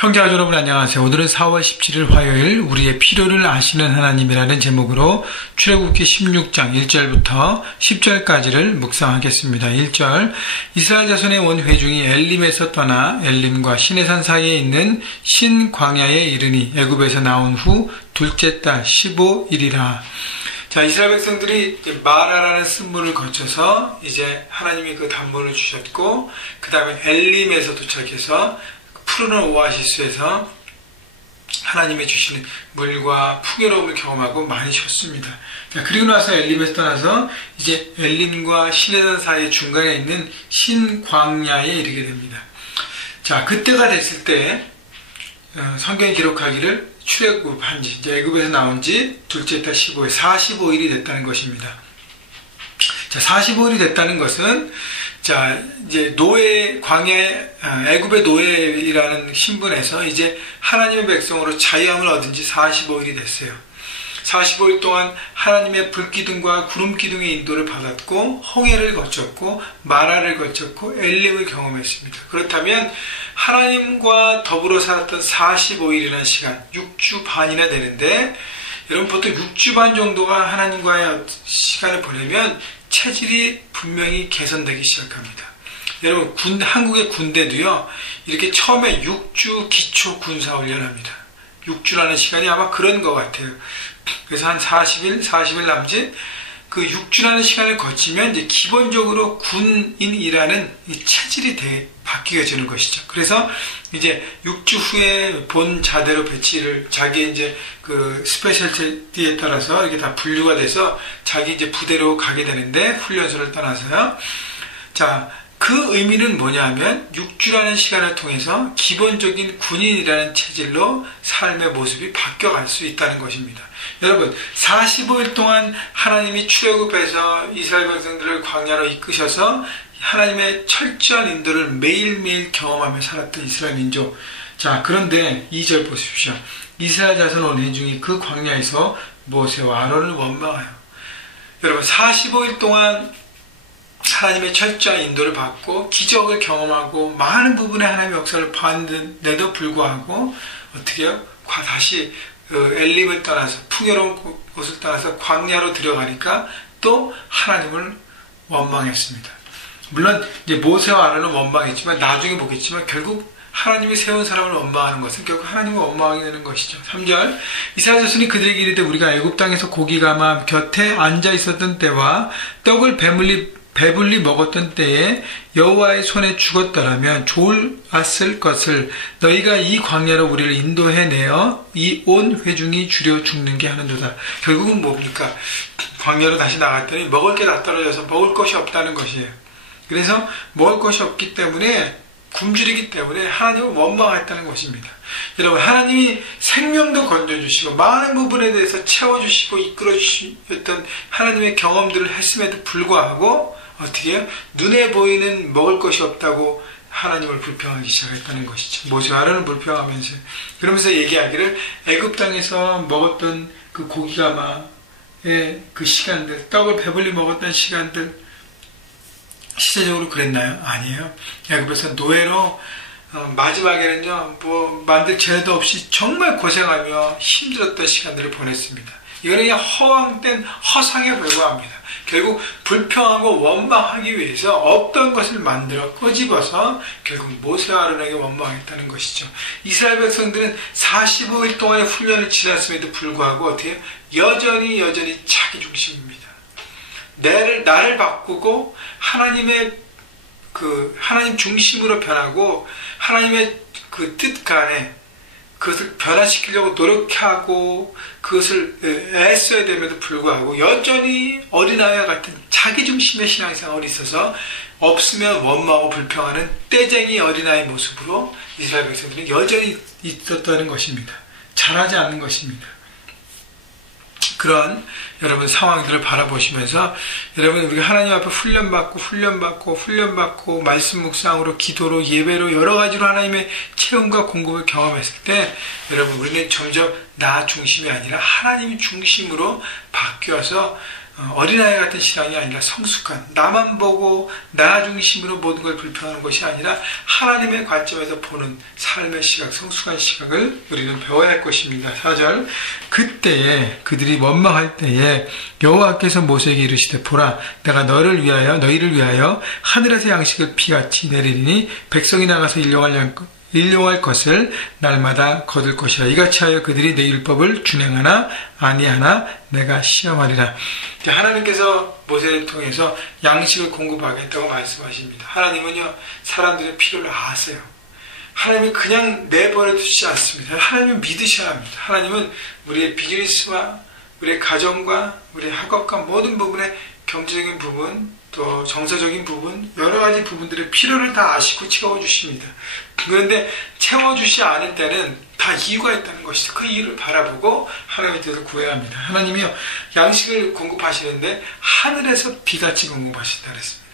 형제가 여러분 안녕하세요. 오늘은 4월 17일 화요일 우리의 필요를 아시는 하나님이라는 제목으로 출애굽기 16장 1절부터 10절까지를 묵상하겠습니다. 1절 이스라엘 자손의 온 회중이 엘림에서 떠나 엘림과 시내산 사이에 있는 신광야에 이르니 애굽에서 나온 후 둘째 달 15일이라. 자, 이스라엘 백성들이 마라라는 쓴물을 거쳐서 이제 하나님이 그 단물을 주셨고 그 다음에 엘림에서 도착해서 푸른 오아시스에서 하나님의 주시는 물과 풍요로움을 경험하고 많이 쉬었습니다. 그리고 나서 엘림에서 떠나서 이제 엘림과 시내산 사이 중간에 있는 신광야에 이르게 됩니다. 자, 그때가 됐을 때 성경이 기록하기를 출애굽한 지, 이제 애굽에서 나온 지 둘째 달 15일, 45일이 됐다는 것입니다. 자, 45일이 됐다는 것은 자, 이제 애굽의 노예이라는 신분에서 이제 하나님의 백성으로 자유함을 얻은 지 45일이 됐어요. 45일 동안 하나님의 불기둥과 구름기둥의 인도를 받았고 홍해를 거쳤고 마라를 거쳤고 엘림을 경험했습니다. 그렇다면 하나님과 더불어 살았던 45일이라는 시간, 6주 반이나 되는데 여러분 보통 6주 반 정도가 하나님과의 시간을 보내면 체질이 분명히 개선되기 시작합니다. 여러분 한국의 군대도요 이렇게 처음에 6주 기초 군사훈련합니다. 6주라는 시간이 아마 그런 것 같아요. 그래서 한 40일 남짓 그 6주라는 시간을 거치면 이제 기본적으로 군인이라는 이 체질이 바뀌어지는 것이죠. 그래서 이제 6주 후에 본 자대로 배치를 자기 이제 그 스페셜티에 따라서 이게 다 분류가 돼서 자기 이제 부대로 가게 되는데 훈련소를 떠나서요. 자, 그 의미는 뭐냐면 6주라는 시간을 통해서 기본적인 군인이라는 체질로 삶의 모습이 바뀌어갈 수 있다는 것입니다. 여러분 45일 동안 하나님이 출애굽해서 이스라엘 백성들을 광야로 이끄셔서 하나님의 철저한 인도를 매일매일 경험하며 살았던 이스라엘 민족. 자, 그런데 2절 보십시오. 이스라엘 자손 온 회중이 그 광야에서 모세와 아론을 원망하여. 여러분 45일 동안 하나님의 철저한 인도를 받고 기적을 경험하고 많은 부분에 하나님의 역사를 봤는데도 불구하고 어떻게 해요? 다시 엘림을 떠나서 풍요로운 곳을 떠나서 광야로 들어가니까 또 하나님을 원망했습니다. 물론 이제 모세와 아론은 원망했지만 나중에 보겠지만 결국 하나님이 세운 사람을 원망하는 것은 결국 하나님을 원망하게 되는 것이죠. 3절 이스라엘 자손이 그들에게 이르되 우리가 애굽 땅에서 고기 감아 곁에 앉아 있었던 때와 떡을 배불리 먹었던 때에 여호와의 손에 죽었더라면 좋았을 것을 너희가 이 광야로 우리를 인도해내어 이 온 회중이 주려 죽는 게 하는도다. 결국은 뭡니까? 광야로 다시 나갔더니 먹을 게 다 떨어져서 먹을 것이 없다는 것이에요. 그래서 먹을 것이 없기 때문에 굶주리기 때문에 하나님을 원망했다는 것입니다. 여러분 하나님이 생명도 건져주시고 많은 부분에 대해서 채워주시고 이끌어주셨던 하나님의 경험들을 했음에도 불구하고 어떻게 해요? 눈에 보이는 먹을 것이 없다고 하나님을 불평하기 시작했다는 것이죠. 모세와 아론을 불평하면서 그러면서 얘기하기를 애굽 땅에서 먹었던 그 고기가마의 그 시간들, 떡을 배불리 먹었던 시간들 시대적으로 그랬나요? 아니에요. 애굽에서 노예로 마지막에는요 만들 재능도 없이 정말 고생하며 힘들었던 시간들을 보냈습니다. 이거는 그냥 허황된 허상에 불과합니다. 결국 불평하고 원망하기 위해서 없던 것을 만들어 끄집어서 결국 모세와 아론에게 원망했다는 것이죠. 이스라엘 백성들은 45일 동안의 훈련을 지났음에도 불구하고 어떻게 해요? 여전히 자기 중심입니다. 나를 바꾸고 하나님 중심으로 변하고 하나님의 그 뜻 간에 그것을 변화시키려고 노력하고 그것을 애써야 됨에도 불구하고 여전히 어린아이와 같은 자기중심의 신앙생활이 있어서 없으면 원망하고 불평하는 떼쟁이 어린아이 모습으로 이스라엘 백성들은 여전히 있었다는 것입니다. 잘하지 않는 것입니다. 그런 여러분 상황들을 바라보시면서 여러분 우리가 하나님 앞에 훈련받고 말씀 묵상으로 기도로 예배로 여러 가지로 하나님의 체험과 공급을 경험했을 때 여러분 우리는 점점 나 중심이 아니라 하나님 중심으로 바뀌어서 어린아이 같은 신앙이 아니라 성숙한, 나만 보고 나 중심으로 모든 걸 불평하는 것이 아니라 하나님의 관점에서 보는 삶의 시각, 성숙한 시각을 우리는 배워야 할 것입니다. 4절, 그때에 그들이 원망할 때에 여호와께서 모세에게 이르시되 보라, 내가 너희를 위하여 하늘에서 양식을 비같이 내리리니 백성이 나가서 일용할 것을 날마다 거둘 것이라. 이같이 하여 그들이 내 율법을 준행하나 아니하나 내가 시험하리라. 하나님께서 모세를 통해서 양식을 공급하겠다고 말씀하십니다. 하나님은요, 사람들의 필요를 아세요. 하나님이 그냥 내버려 두지 않습니다. 하나님은 믿으셔야 합니다. 하나님은 우리의 비즈니스와 우리의 가정과 우리의 학업과 모든 부분에 경제적인 부분, 또 정서적인 부분, 여러 가지 부분들의 필요를 다 아시고 채워주십니다. 그런데 채워주시 않을 때는 다 이유가 있다는 것이죠. 그 이유를 바라보고 하나님의 뜻을 구해야 합니다. 하나님이요, 양식을 공급하시는데 하늘에서 비같이 공급하신다 그랬습니다.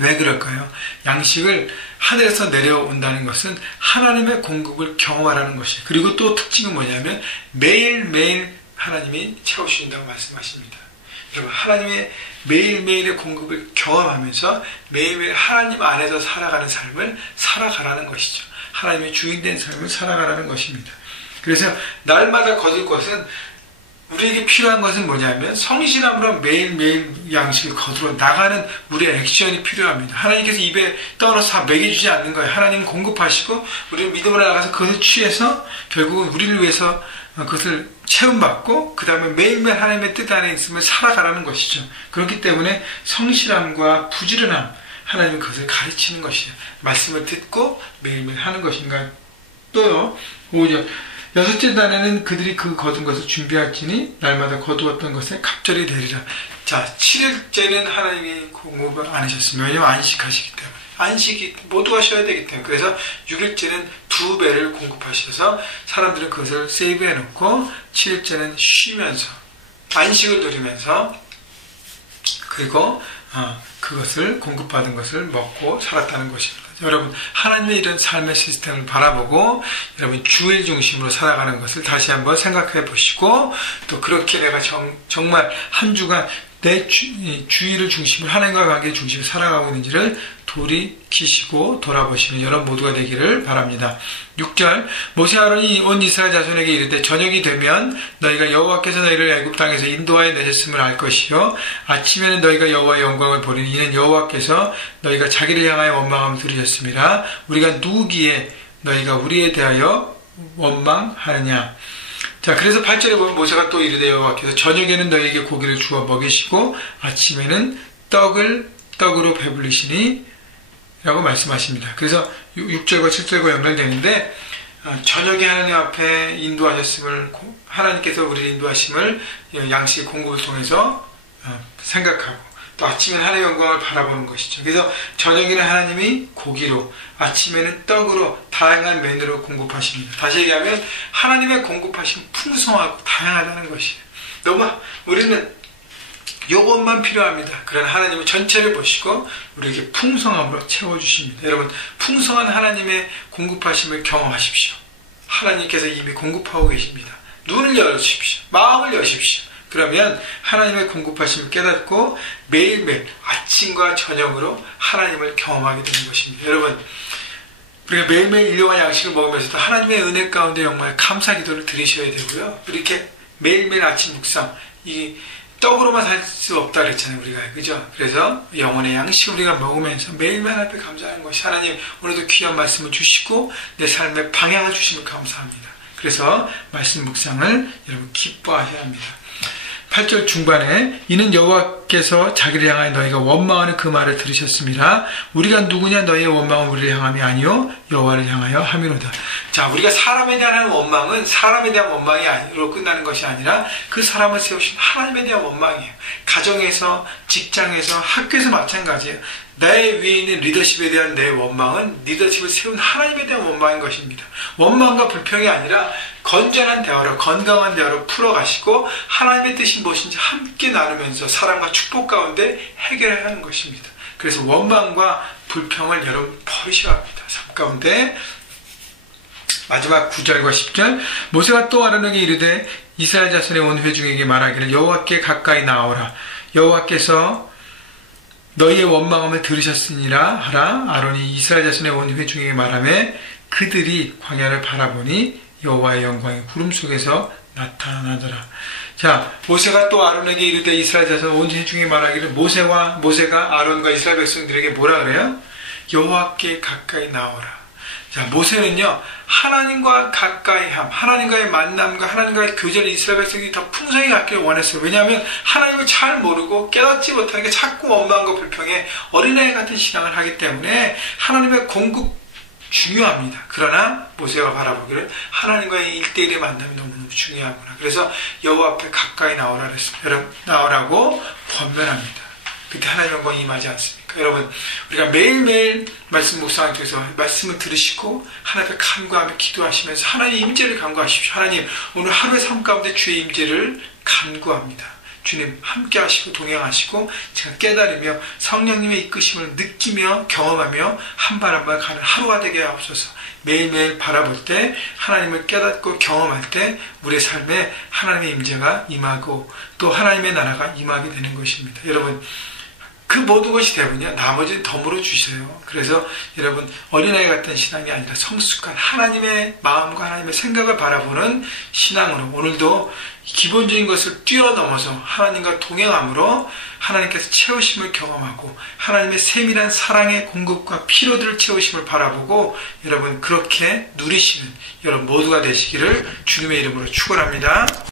왜 그럴까요? 양식을 하늘에서 내려온다는 것은 하나님의 공급을 경험하라는 것이에요. 그리고 또 특징은 뭐냐면 매일매일 하나님이 채워주신다고 말씀하십니다. 여러분, 하나님의 매일매일의 공급을 경험하면서 매일매일 하나님 안에서 살아가는 삶을 살아가라는 것이죠. 하나님의 주인된 삶을 살아가라는 것입니다. 그래서 날마다 거둘 것은, 우리에게 필요한 것은 뭐냐면 성실함으로 매일매일 양식을 거두러 나가는 우리의 액션이 필요합니다. 하나님께서 입에 떠넣어서 다 먹여주지 않는 거예요. 하나님은 공급하시고 우리는 믿음으로 나가서 그것을 취해서 결국은 우리를 위해서 그것을 체험받고 그 다음에 매일매일 하나님의 뜻 안에 있으면 살아가라는 것이죠. 그렇기 때문에 성실함과 부지런함, 하나님은 그것을 가르치는 것이에요. 말씀을 듣고 매일매일 하는 것인가. 또요, 5절, 여섯째 달에는 그들이 그 거둔 것을 준비할지니 날마다 거두었던 것에 갑절이 되리라. 자, 7일째는 하나님이 공급을 안 하셨습니다. 왜냐하면 안식하시기 때문에. 안식이 모두가 쉬어야 되기 때문에. 그래서 6일째는 2배를 공급하셔서 사람들은 그것을 세이브해 놓고 7일째는 쉬면서 안식을 누리면서 그리고 그것을 공급받은 것을 먹고 살았다는 것입니다. 여러분, 하나님의 이런 삶의 시스템을 바라보고 여러분 주일 중심으로 살아가는 것을 다시 한번 생각해 보시고, 또 그렇게 내가 정말 한 주간 내 주일을 중심으로 하나님과 관계 중심으로 살아가고 있는지를 돌이키시고 돌아보시는 여러분 모두가 되기를 바랍니다. 6절, 모세 아론이 온 이스라엘 자손에게 이르되 저녁이 되면 너희가 여호와께서 너희를 애굽 땅에서 인도하여 내셨음을 알 것이요 아침에는 너희가 여호와의 영광을 보리니 이는 여호와께서 너희가 자기를 향하여 원망함을 들으셨음이라. 우리가 누구기에 너희가 우리에 대하여 원망하느냐. 자, 그래서 8절에 보면 모세가 또 이르되 여호와께서 저녁에는 너희에게 고기를 주어 먹이시고 아침에는 떡으로 배불리시니 라고 말씀하십니다. 그래서 6절과 7절과 연결되는데, 저녁에 하나님 앞에 인도하셨음을, 하나님께서 우리를 인도하심을 양식 공급을 통해서 생각하고, 또 아침에는 하나님의 영광을 바라보는 것이죠. 그래서 저녁에는 하나님이 고기로, 아침에는 떡으로 다양한 메뉴로 공급하십니다. 다시 얘기하면 하나님의 공급하심 풍성하고 다양하다는 것이에요. 너무 우리는 요것만 필요합니다. 그러나 하나님은 전체를 보시고 우리에게 풍성함으로 채워주십니다. 여러분, 풍성한 하나님의 공급하심을 경험하십시오. 하나님께서 이미 공급하고 계십니다. 눈을 열으십시오. 마음을 여십시오. 그러면 하나님의 공급하심을 깨닫고 매일매일 아침과 저녁으로 하나님을 경험하게 되는 것입니다. 여러분, 우리가 매일매일 일용할 양식을 먹으면서도 하나님의 은혜 가운데 정말 감사 기도를 드리셔야 되고요. 이렇게 매일매일 아침 묵상, 이 떡으로만 살 수 없다 그랬잖아요, 우리가. 그죠? 그래서 영혼의 양식을 우리가 먹으면서 매일매일 앞에 감사하는 것이, 하나님 오늘도 귀한 말씀을 주시고 내 삶의 방향을 주시면 감사합니다. 그래서 말씀 묵상을 여러분 기뻐하셔야 합니다. 8절 중반에 이는 여호와께서 자기를 향하여 너희가 원망하는 그 말을 들으셨습니다. 우리가 누구냐 너희의 원망은 우리를 향함이 아니요 여호와를 향하여 함이로다. 자, 우리가 사람에 대한 원망은 사람에 대한 원망이 아니로 끝나는 것이 아니라 그 사람을 세우신 하나님에 대한 원망이에요. 가정에서, 직장에서, 학교에서 마찬가지예요. 내 위에 있는 리더십에 대한 내 원망은 리더십을 세운 하나님에 대한 원망인 것입니다. 원망과 불평이 아니라 건전한 대화로, 건강한 대화로 풀어가시고 하나님의 뜻이 무엇인지 함께 나누면서 사랑과 축복 가운데 해결해야 하는 것입니다. 그래서 원망과 불평을 여러분 버리셔야 합니다. 삶 가운데 마지막 9절과 10절. 모세가 또 아론에게 이르되 이스라엘 자손의 온 회중에게 말하기를 여호와께 가까이 나오라. 여호와께서 너희의 원망함을 들으셨으니라 하라. 아론이 이스라엘 자손의 온 회중에게 말하며 그들이 광야를 바라보니 여호와의 영광이 구름 속에서 나타나더라. 자, 모세가 또 아론에게 이르되 이스라엘 자손 온 회중에게 말하기를 모세가 아론과 이스라엘 백성들에게 뭐라 그래요? 여호와께 가까이 나오라. 자, 모세는요, 하나님과 가까이함, 하나님과의 만남과 하나님과의 교제를 이스라엘 백성이 더 풍성히 갖기를 원했어요. 왜냐하면 하나님을 잘 모르고 깨닫지 못하니까 자꾸 원망과 불평에 어린아이 같은 신앙을 하기 때문에 하나님의 공급 중요합니다. 그러나 모세가 바라보기를 하나님과의 1대1의 만남이 너무너무 중요하구나. 그래서 여호와 앞에 가까이 나오라 그랬습니다. 여러분, 나오라고 권면합니다. 그때 하나님의 영광이 임하지 않습니까? 여러분, 우리가 매일매일 말씀 묵상을 통해서 말씀을 들으시고 하나님 앞에 간구하며 기도하시면서 하나님의 임재를 간구하십시오. 하나님, 오늘 하루의 삶 가운데 주의 임재를 간구합니다. 주님 함께 하시고 동행하시고 제가 깨달으며 성령님의 이끄심을 느끼며 경험하며 한 발 한 발 가는 하루가 되게 하옵소서. 매일매일 바라볼 때 하나님을 깨닫고 경험할 때 우리의 삶에 하나님의 임재가 임하고 또 하나님의 나라가 임하게 되는 것입니다. 여러분, 그 모든 것이 되면요, 나머지는 덤으로 주세요. 그래서 여러분, 어린아이 같은 신앙이 아니라 성숙한 하나님의 마음과 하나님의 생각을 바라보는 신앙으로 오늘도 기본적인 것을 뛰어넘어서 하나님과 동행함으로 하나님께서 채우심을 경험하고 하나님의 세밀한 사랑의 공급과 피로들을 채우심을 바라보고 여러분 그렇게 누리시는 여러분 모두가 되시기를 주님의 이름으로 축원합니다.